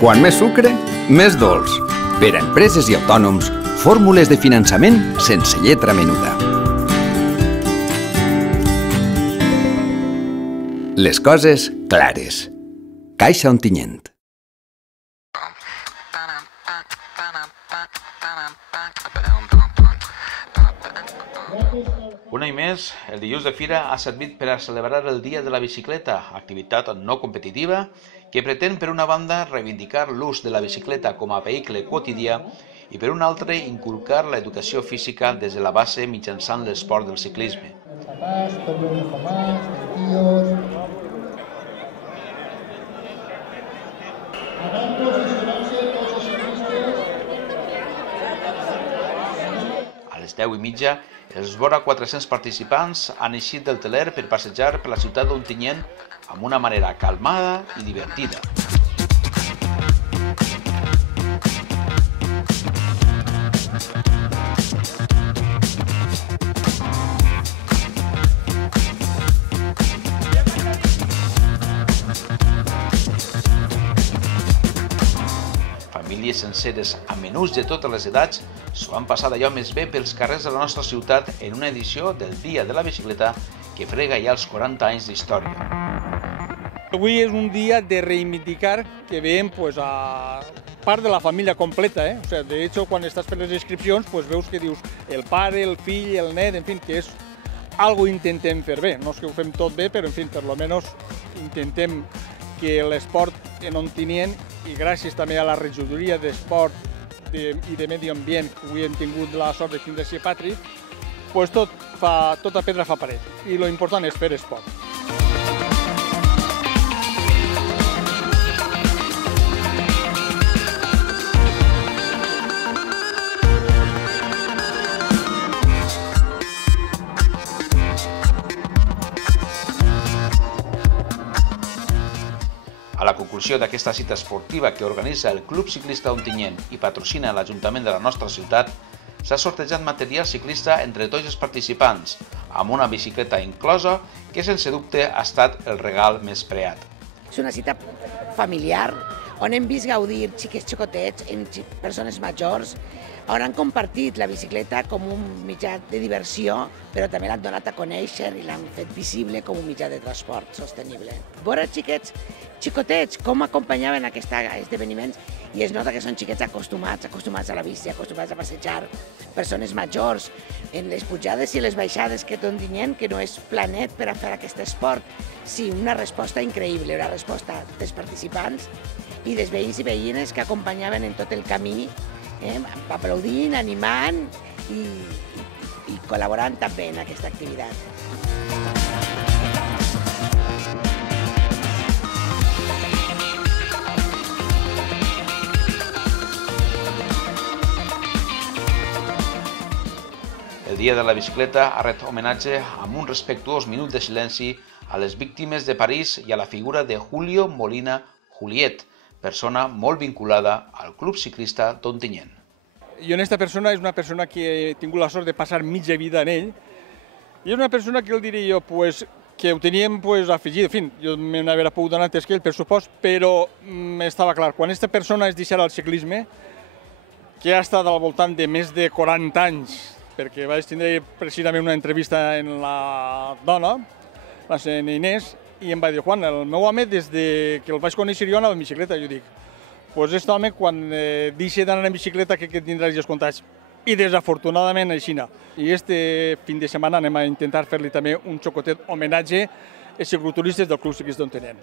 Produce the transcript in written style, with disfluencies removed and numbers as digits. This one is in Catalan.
Quan més sucre, més dolç. Per a empreses i autònoms, fórmules de finançament sense lletra menuda. Les coses clares. Caixa Ontinyent. Un any més, el dilluns de fira ha servit per a celebrar el Dia de la Bicicleta, activitat no competitiva que pretén, per una banda, reivindicar l'ús de la bicicleta com a vehicle quotidià i, per una altra, inculcar l'educació física des de la base mitjançant l'esport del ciclisme. A les 10:30, els vora 400 participants han eixit del teler per passejar per la ciutat d'Ontinyent amb una manera calmada i divertida. Famílies senceres amb menús de totes les edats s'ho han passat allò més bé pels carrers de la nostra ciutat en una edició del Dia de la Bicicleta que frega ja els 40 anys d'història. Avui és un dia de reivindicar que veiem a part de la família completa. O sea, de hecho, quan estàs fent les inscripcions, veus que dius el pare, el fill, el net, en fi, que és algo intentem fer bé. No és que ho fem tot bé, però en fi, per lo menos intentem que l'esport en Ontinyent, i gràcies també a la regidoria d'esport i de medi ambient, que avui hem tingut la sort de tindre a Patri, tota pedra fa paret. I l'important és fer esport. A la conclusió d'aquesta cita esportiva que organitza el Club Ciclista Ontinyent i patrocina l'Ajuntament de la nostra ciutat, s'ha sortejat material ciclista entre tots els participants, amb una bicicleta inclosa que sense dubte ha estat el regal més preat. És una cita familiar on hem vist gaudir xiquets xicotets, persones majors, on han compartit la bicicleta com un mitjà de diversió, però també l'han donat a conèixer i l'han fet visible com un mitjà de transport sostenible. Veure xiquets xicotets com acompanyaven aquests esdeveniments i es nota que són xiquets acostumats a la bici, acostumats a passejar, persones majors, en les pujades i les baixades que té Ontinyent, que no és planet per a fer aquest esport. Sí, una resposta increïble, una resposta dels participants i dels veïns i veïnes que acompanyaven en tot el camí, aplaudint, animant i col·laborant també en aquesta activitat. El Dia de la Bicicleta ha ret homenatge amb un respectuós minut de silenci a les víctimes de París i a la figura de Julio Molina Juliet, persona molt vinculada al Club Ciclista d'Ontinyent. Jo aquesta persona és una persona que he tingut la sort de passar mitja vida en ell, i és una persona que, diré jo, que ho teníem afegit. En fi, jo me n'hauria pogut donar antes que ell, per supost, però estava clar, quan aquesta persona es deixarà el ciclisme, que ha estat al voltant de més de 40 anys, perquè vaig tindre precisament una entrevista en la dona, la senyora Inés, i em va dir, Juan, el meu home, des que el vaig conèixer jo, anava en bicicleta. Jo dic, doncs aquest home, quan deixi d'anar en bicicleta, crec que tindrà els descomptats. I desafortunadament així no. I este fin de setmana anem a intentar fer-li també un xocotet homenatge als cicloturistes del Club Ciclista d'Ontinyent.